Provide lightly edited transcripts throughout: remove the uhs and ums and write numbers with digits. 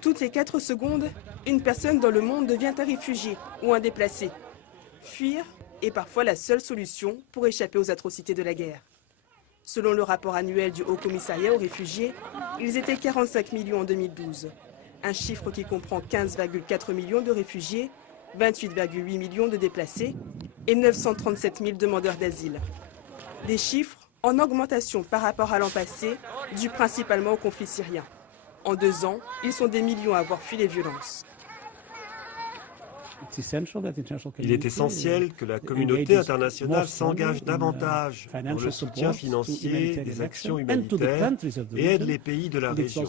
Toutes les 4 secondes, une personne dans le monde devient un réfugié ou un déplacé. Fuir est parfois la seule solution pour échapper aux atrocités de la guerre. Selon le rapport annuel du Haut Commissariat aux réfugiés, ils étaient 45 millions en 2012. Un chiffre qui comprend 15,4 millions de réfugiés, 28,8 millions de déplacés et 937 000 demandeurs d'asile. Des chiffres en augmentation par rapport à l'an passé, dû principalement au conflit syrien. En 2 ans, ils sont des millions à avoir fui les violences. Il est essentiel que la communauté internationale s'engage davantage dans le soutien financier des actions humanitaires et aide les pays de la région.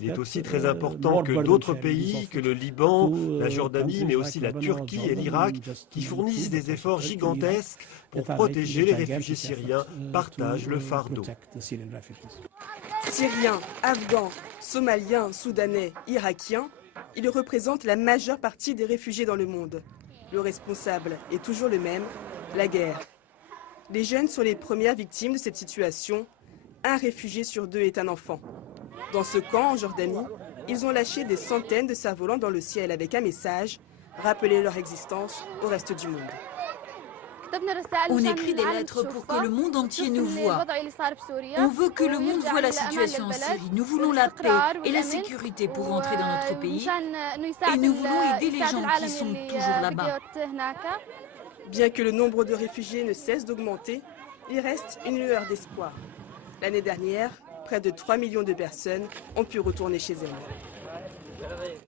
Il est aussi très important que d'autres pays, que le Liban, la Jordanie, mais aussi la Turquie et l'Irak, qui fournissent des efforts gigantesques pour protéger les réfugiés syriens, partagent le fardeau. Syriens, Afghans, Somaliens, Soudanais, Irakiens, ils représentent la majeure partie des réfugiés dans le monde. Le responsable est toujours le même, la guerre. Les jeunes sont les premières victimes de cette situation. Un réfugié sur 2 est un enfant. Dans ce camp, en Jordanie, ils ont lâché des centaines de cerfs-volants dans le ciel avec un message, rappeler leur existence au reste du monde. On écrit des lettres pour que le monde entier nous voie. On veut que le monde voie la situation en Syrie. Nous voulons la paix et la sécurité pour rentrer dans notre pays. Et nous voulons aider les gens qui sont toujours là-bas. Bien que le nombre de réfugiés ne cesse d'augmenter, il reste une lueur d'espoir. L'année dernière, près de 3 millions de personnes ont pu retourner chez elles.